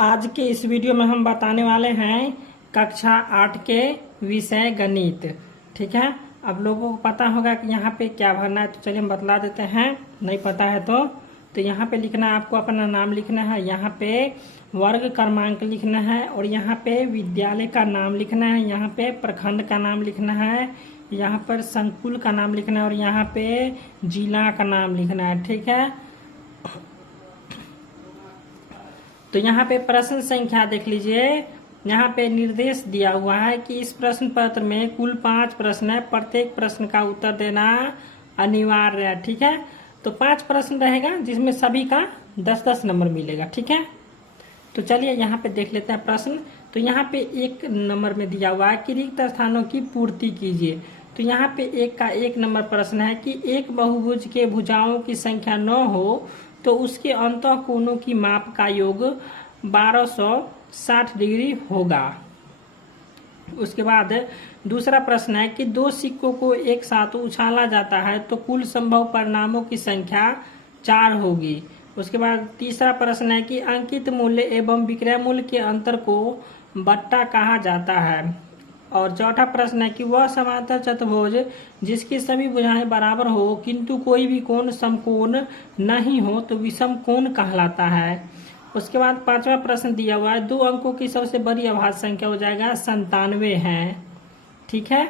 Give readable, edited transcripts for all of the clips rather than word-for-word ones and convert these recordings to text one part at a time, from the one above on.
आज के इस वीडियो में हम बताने वाले हैं कक्षा 8 के विषय गणित। ठीक है, अब लोगों को पता होगा कि यहाँ पे क्या भरना है, तो चलिए हम बतला देते हैं। नहीं पता है तो यहाँ पे लिखना है, आपको अपना नाम लिखना है, यहाँ पे वर्ग क्रमांक लिखना है, और यहाँ पे विद्यालय का नाम लिखना है, यहाँ पे प्रखंड का नाम लिखना है, यहाँ पर संकुल का नाम लिखना है, और यहाँ पे जिला का नाम लिखना है। ठीक है, तो यहाँ पे प्रश्न संख्या देख लीजिए। यहाँ पे निर्देश दिया हुआ है कि इस प्रश्न पत्र में कुल 5 प्रश्न है, प्रत्येक प्रश्न का उत्तर देना अनिवार्य है। ठीक है, तो 5 प्रश्न रहेगा जिसमें सभी का 10-10 नंबर मिलेगा। ठीक है, तो चलिए यहाँ पे देख लेते हैं प्रश्न। तो यहाँ पे 1 नंबर में दिया हुआ है कि रिक्त स्थानों की पूर्ति कीजिए। तो यहाँ पे 1 का 1 नंबर प्रश्न है कि एक बहुभुज के भुजाओं की संख्या 9 हो तो उसके अंतः कोणों की माप का योग 1260 डिग्री होगा। उसके बाद दूसरा प्रश्न है कि 2 सिक्कों को एक साथ उछाला जाता है तो कुल संभव परिणामों की संख्या 4 होगी। उसके बाद तीसरा प्रश्न है कि अंकित मूल्य एवं विक्रय मूल्य के अंतर को बट्टा कहा जाता है। और चौथा प्रश्न है कि वह समांतर चतुर्भुज जिसकी सभी भुजाएं बराबर हो किंतु कोई भी कोण समकोण नहीं हो तो विषम कोण कहलाता है। उसके बाद 5वां प्रश्न दिया हुआ है 2 अंकों की सबसे बड़ी अभाज्य संख्या हो जाएगा 97 है। ठीक है,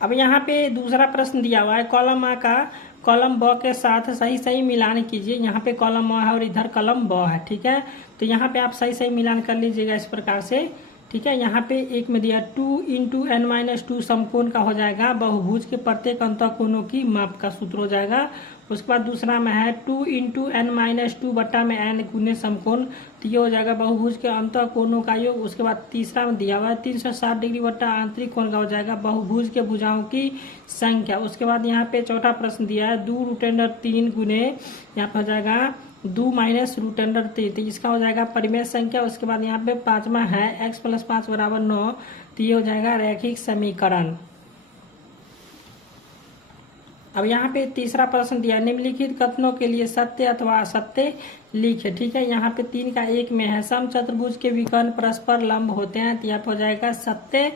अब यहाँ पे दूसरा प्रश्न दिया हुआ है कॉलम आ का कॉलम ब के साथ सही सही मिलान कीजिए। यहाँ पे कॉलम अ है और इधर कॉलम ब है। ठीक है, तो यहाँ पे आप सही सही मिलान कर लीजिएगा इस प्रकार से। ठीक है, यहाँ पे एक में दिया 2 × n-2 समकोण का हो जाएगा बहुभुज के प्रत्येक अंतः कोणों की माप का सूत्र हो जाएगा। उसके बाद दूसरा में है 2 × n-2 बट्टा में n गुने समकोण, तो ये हो जाएगा बहुभुज के अंतः कोणों का योग। उसके बाद तीसरा में दिया हुआ है 360 डिग्री बट्टा आंतरिक कोण का हो जाएगा बहुभुज के भुजाओं की संख्या। उसके बाद यहाँ पे चौथा प्रश्न दिया है 2 √3 गुने यहाँ पे हो जाएगा 2 - √3, तो इसका हो जाएगा परिमेय संख्या। उसके बाद यहाँ पे 5वां है x + 5 = 9, तो ये हो जाएगा रैखिक समीकरण। अब यहाँ पे तीसरा प्रश्न दिया निम्नलिखित कथनों के लिए सत्य अथवा असत्य लिखे। ठीक है, यहाँ पे 3 का 1 में है सम चतुर्भुज के विकर्ण परस्पर लंब होते हैं, तो यहाँ पे हो जाएगा सत्य।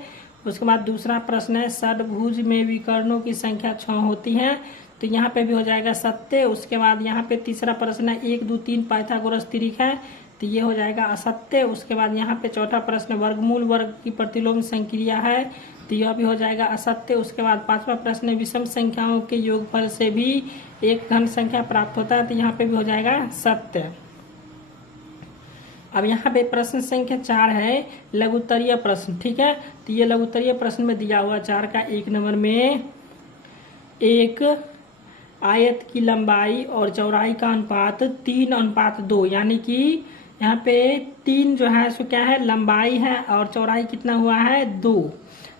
उसके बाद दूसरा प्रश्न है षडभुज में विकर्णों की संख्या 6 होती है, तो यहाँ पे भी हो जाएगा सत्य। उसके बाद यहाँ पे तीसरा प्रश्न है 1, 2, 3 पाइथागोरस त्रिक है, तो ये हो जाएगा असत्य। उसके बाद यहाँ पे चौथा प्रश्न वर्गमूल वर्ग की प्रतिलोम संक्रिया है, तो यह भी हो जाएगा असत्य। उसके बाद 5वां प्रश्न है विषम संख्याओं के योगफल से भी एक घन संख्या प्राप्त होता है, तो यहाँ पे भी हो जाएगा सत्य। अब यहाँ पे प्रश्न संख्या 4 है लघुत्तरीय प्रश्न। ठीक है, तो ये लघुत्तरीय प्रश्न में दिया हुआ 4 का 1 नंबर में एक आयत की लंबाई और चौड़ाई का अनुपात 3:2, यानी कि यहाँ पे 3 जो है सो क्या है लंबाई है और चौड़ाई कितना हुआ है 2।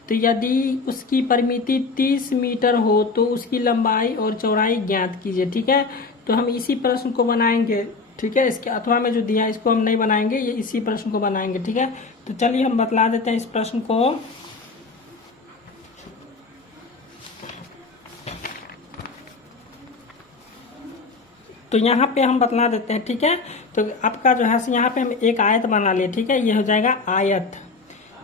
तो यदि उसकी परिमिति 30 मीटर हो तो उसकी लंबाई और चौड़ाई ज्ञात कीजिए। ठीक है, तो हम इसी प्रश्न को बनाएंगे। ठीक है, इसके अथवा में जो दिया है इसको हम नहीं बनाएंगे, ये इसी प्रश्न को बनाएंगे। ठीक है, तो चलिए हम बतला देते हैं इस प्रश्न को। तो यहाँ पे हम बतला देते हैं। ठीक है, तो आपका जो है यहाँ पे हम एक आयत बना लिए। ठीक है, ये हो जाएगा आयत,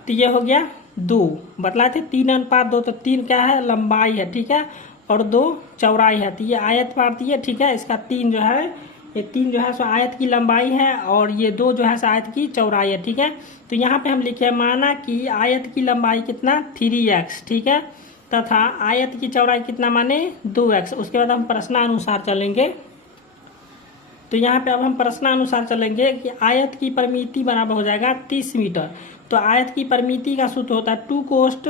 तो ये हो गया 2, बतलाए थे 3:2, तो 3 क्या है लंबाई है। ठीक है, और 2 चौड़ाई है, तो ये आयत पाती है। ठीक है, इसका 3 जो है ये 3 जो है सो आयत की लंबाई है और ये 2 जो है सो आयत की चौड़ाई है। ठीक है, तो यहाँ पे हम लिखे माना कि आयत की लंबाई कितना 3x। ठीक है, तथा आयत की चौड़ाई कितना माने 2x। उसके बाद हम प्रश्नानुसार चलेंगे। तो यहाँ पे अब हम प्रश्नानुसार चलेंगे कि आयत की परिमिति बराबर हो जाएगा 30 मीटर। तो आयत की परिमिति का सूत्र होता है 2 कोष्ठ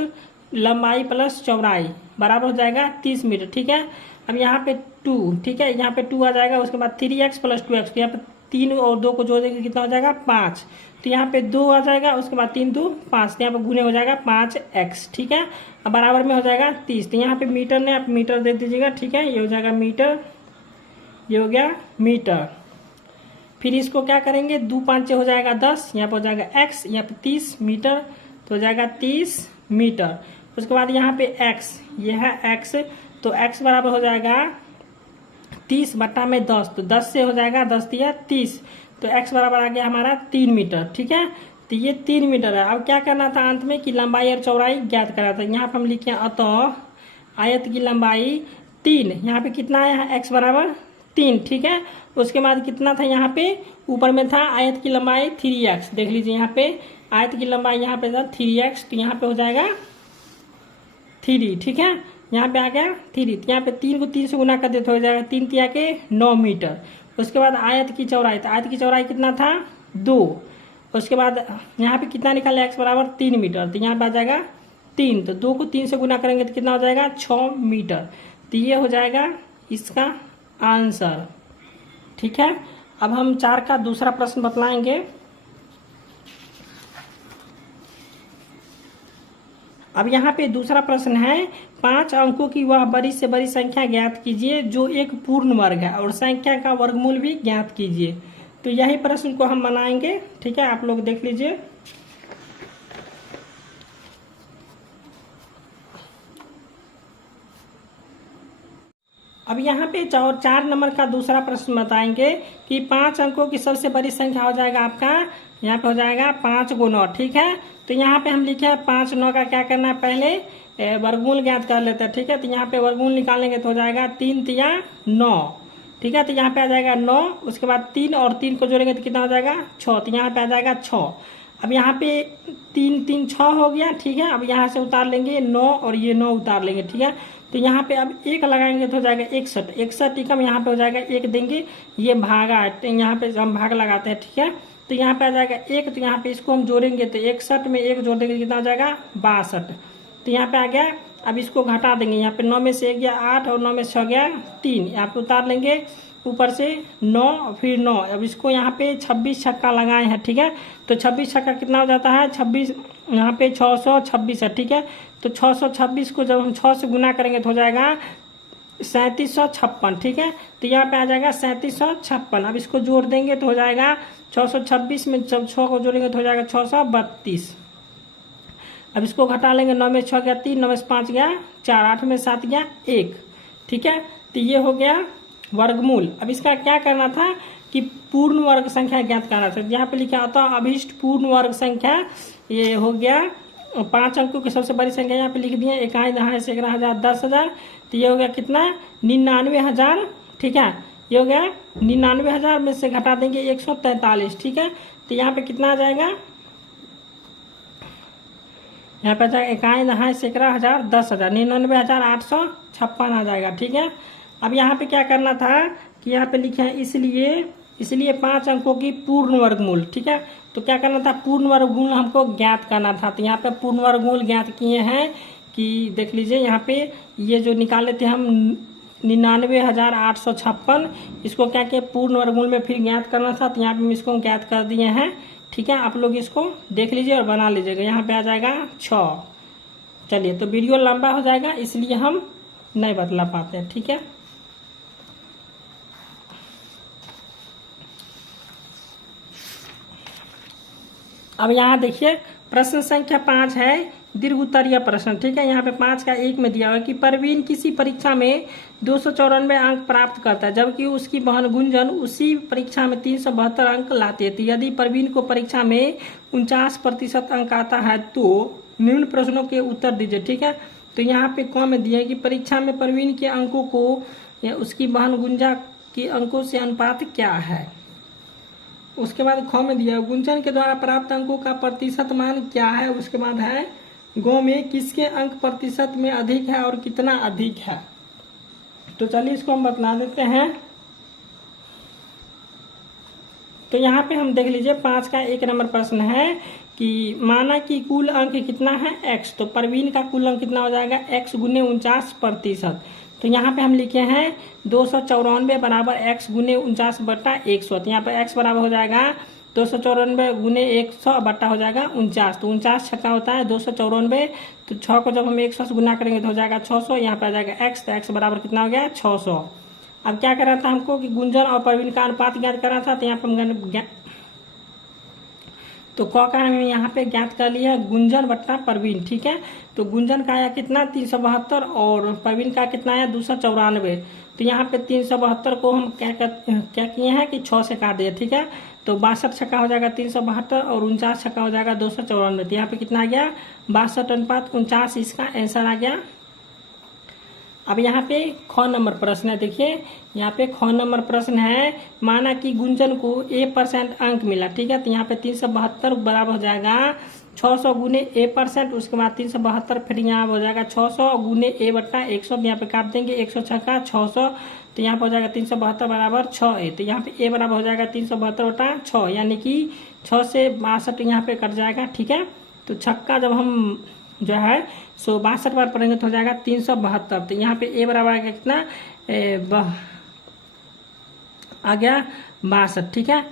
लंबाई प्लस चौड़ाई बराबर हो जाएगा 30 मीटर। ठीक है, अब यहाँ पे 2, ठीक है, यहाँ पे 2 आ जाएगा। उसके बाद 3x + 2x, तो यहाँ पे 3 और 2 को जोड़ेंगे कितना हो जाएगा 5, तो यहाँ पे 2 आ जाएगा। उसके बाद 3 2 5, तो यहाँ पे गुने हो जाएगा 5x। ठीक है, अब बराबर में हो जाएगा 30, तो यहाँ पे मीटर ने आप मीटर दे दीजिएगा। ठीक है, ये हो जाएगा मीटर, ये हो गया मीटर। फिर इसको क्या करेंगे 2 × 5 हो जाएगा 10, यहाँ पे हो जाएगा x, यहाँ पे 30 मीटर, तो हो जाएगा 30 मीटर। उसके बाद यहाँ पे x, ये है x, तो x बराबर हो जाएगा 30 बट्टा में 10, तो 10 से हो जाएगा 10 दिया 30, तो x बराबर आ गया हमारा 3 मीटर। ठीक है, तो ये 3 मीटर है। अब क्या करना था अंत में कि लंबाई और चौड़ाई ज्ञात करना था। यहाँ पर हम लिखे अतः आयत की लंबाई 3, यहाँ पे कितना आया है x बराबर 3। ठीक है, उसके बाद कितना था यहाँ पे ऊपर में था आयत की लंबाई 3x। देख लीजिए यहाँ पे आयत की लंबाई यहाँ पे था 3x, तो यहाँ पे हो जाएगा 3। ठीक है, यहाँ पे आ गया 3, तो यहाँ पे 3 को 3 से गुना कर देते हो जाएगा 3 तिया के 9 मीटर। उसके बाद आयत की चौड़ाई, तो आयत की चौड़ाई कितना था 2। उसके बाद यहाँ पे कितना निकाला x बराबर 3 मीटर, तो यहाँ पे आ जाएगा 3, तो 2 को 3 से गुना करेंगे तो कितना हो जाएगा 6 मीटर। तो ये हो जाएगा इसका आंसर। ठीक है, अब हम 4 का दूसरा प्रश्न बतलाएंगे। अब यहाँ पे दूसरा प्रश्न है 5 अंकों की वह बड़ी से बड़ी संख्या ज्ञात कीजिए जो एक पूर्ण वर्ग है और संख्या का वर्गमूल भी ज्ञात कीजिए। तो यही प्रश्न को हम बनाएंगे। ठीक है, आप लोग देख लीजिए। अब यहाँ पे 4 नंबर का दूसरा प्रश्न बताएंगे कि 5 अंकों की सबसे बड़ी संख्या हो जाएगा आपका, यहाँ पे हो जाएगा 5 × 9। ठीक है, तो यहाँ पे हम लिखे हैं 5 9 का क्या करना है, पहले वर्गमूल ज्ञात कर लेते हैं। ठीक है, तो यहाँ पे वर्गमूल निकालेंगे तो हो जाएगा 3 तिया 9। ठीक है, तो यहाँ पे आ जाएगा 9। उसके बाद 3 और 3 को जोड़ेंगे तो कितना हो जाएगा 6, तो यहाँ पे आ जाएगा 6। अब यहाँ पे 3 3 6 हो गया। ठीक है, अब यहाँ से उतार लेंगे 9 और ये 9 उतार लेंगे। ठीक है, तो यहाँ पे अब 1 लगाएंगे तो हो जाएगा 61। 61 एकम यहाँ पे हो जाएगा 1 देंगे, ये भागा है, यहाँ पे हम भाग लगाते हैं। ठीक है, तो यहाँ पे आ जाएगा 1, तो यहाँ पे इसको हम जोड़ेंगे तो 61 में 1 जोड़ देंगे कितना हो जाएगा 62। तो यहाँ पे आ गया। अब इसको घटा देंगे, यहाँ पे 9 में से 1 गया 8 और 9 में से 6 गया 3, यहाँ पे उतार लेंगे ऊपर से 9 फिर 9। अब इसको यहाँ पे 26 छक्का लगाए हैं। ठीक है, तो 26 छक्का कितना हो जाता है 26, यहाँ पे 626 है। ठीक है, तो 626 को जब हम 6 से गुना करेंगे तो हो जाएगा 3756। ठीक है, तो यहाँ पे आ जाएगा 3756। अब इसको जोड़ देंगे तो हो जाएगा 626 में जब 6 को जोड़ेंगे तो हो जाएगा 632। अब इसको घटा लेंगे, 9 में 6 गया 3, 9 में 5 गया 4, 8 में 7 गया 1। ठीक है, तो ये हो गया वर्गमूल। अब इसका क्या करना था कि पूर्ण वर्ग संख्या ज्ञात करना था। यहाँ पे लिखा होता अभिष्ट पूर्ण वर्ग संख्या, ये हो गया 5 अंकों की सबसे बड़ी संख्या यहाँ पे लिख दिए, 1 दहाई से 11,000 10,000, तो ये हो गया कितना 99,000। ठीक है, ये हो गया 99,000 में से घटा देंगे 143। ठीक है, तो यहाँ पे कितना आ जाएगा, यहाँ पे आ जाएगा 1 दहाई से 11,000 10,000, 99,856 आ जाएगा। ठीक है, अब यहाँ पे क्या करना था कि यहाँ पे लिखे हैं इसलिए 5 अंकों की पूर्ण वर्गमूल। ठीक है, तो क्या करना था पूर्ण वर्गमूल हमको ज्ञात करना था। तो यहाँ पे पूर्ण वर्गमूल ज्ञात किए हैं कि देख लीजिए यहाँ पे ये जो निकाले थे हम 99,856, इसको क्या किया पूर्ण वर्गमूल में फिर ज्ञात करना था, तो यहाँ पे हम इसको ज्ञात कर दिए हैं। ठीक है, आप लोग इसको देख लीजिए और बना लीजिएगा। यहाँ पे आ जाएगा 6। चलिए, तो वीडियो लंबा हो जाएगा इसलिए हम नहीं बतला पाते हैं। ठीक है, अब यहाँ देखिए प्रश्न संख्या 5 है दीर्घ उत्तरीय प्रश्न। ठीक है, यहाँ पे 5 का 1 में दिया हुआ है कि परवीन किसी परीक्षा में 294 अंक प्राप्त करता है जबकि उसकी बहन गुंजन उसी परीक्षा में 372 अंक लाती है। तो यदि परवीन को परीक्षा में 49% अंक आता है तो निम्न प्रश्नों के उत्तर दीजिए। ठीक है, तो यहाँ पे कौन में दिया है कि परीक्षा में परवीन के अंकों को या उसकी बहन गुंजा के अंकों से अनुपात क्या है। उसके बाद ख में दिया गुंजन के द्वारा प्राप्त अंकों का प्रतिशत मान क्या है। उसके बाद है गौ में किसके अंक प्रतिशत में अधिक है और कितना अधिक है। तो चलिए इसको हम बता देते हैं। तो यहाँ पे हम देख लीजिए 5 का 1 नंबर प्रश्न है कि माना कि कुल अंक कितना है x। तो परवीन का कुल अंक कितना हो जाएगा x गुने 49%। तो यहाँ पे हम लिखे हैं 294 बराबर x गुने 49/100। तो यहाँ पे x बराबर हो जाएगा 294 गुने 100 बट्टा हो जाएगा 49। तो 49 छक्का होता है 294, तो 6 को जब हम 100 से गुना करेंगे तो हो जाएगा 600। यहाँ पे आ जाएगा x, तो x बराबर कितना हो गया 600। अब क्या करना था हमको कि गुंजन और परवीन का अनुपात ज्ञात करना था। तो यहाँ पे हम तो क का हमने यहाँ पे ज्ञात कर लिया गुंजन बट्टा परवीन, ठीक है। तो गुंजन का आया कितना 372 और परवीन का कितना आया 294। तो यहाँ पे 372 को हम क्या किए हैं कि 6 से काट दिए, ठीक है। तो 62 छक्का हो जाएगा 372 और 49 छक्का हो जाएगा 294। तो यहाँ पे कितना आ गया 62:49 इसका आंसर आ गया। अब यहाँ पे ख नंबर प्रश्न है, देखिए यहाँ पे ख नंबर प्रश्न है, माना कि गुंजन को A% अंक मिला, ठीक है। तो यहाँ पे 372 बराबर हो जाएगा 600 गुने A%, उसके बाद 372 फिर यहाँ हो जाएगा 600 गुने A बट्टा 100, यहाँ पे काट देंगे 100 छक्का 600, तो यहाँ पे हो जाएगा 372 बराबर 6A। तो यहाँ पे A बराबर हो जाएगा 372 बटा 6, यानी कि 6 से 62 यहाँ पे कट जाएगा, ठीक है। तो छक्का जब हम जो है 62 बार पढ़ेंगे तो हो जाएगा 372। तो यहाँ पे A बराबर आ गया कितना आ गया 62, ठीक है।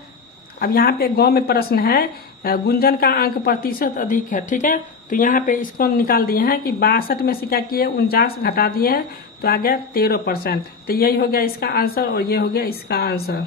अब यहाँ पे गौ में प्रश्न है गुंजन का अंक प्रतिशत अधिक है, ठीक है। तो यहाँ पे इसको हम निकाल दिए हैं कि 62 में से क्या किए 49 घटा दिए हैं, तो आ गया 13%। तो यही हो गया इसका आंसर और ये हो गया इसका आंसर।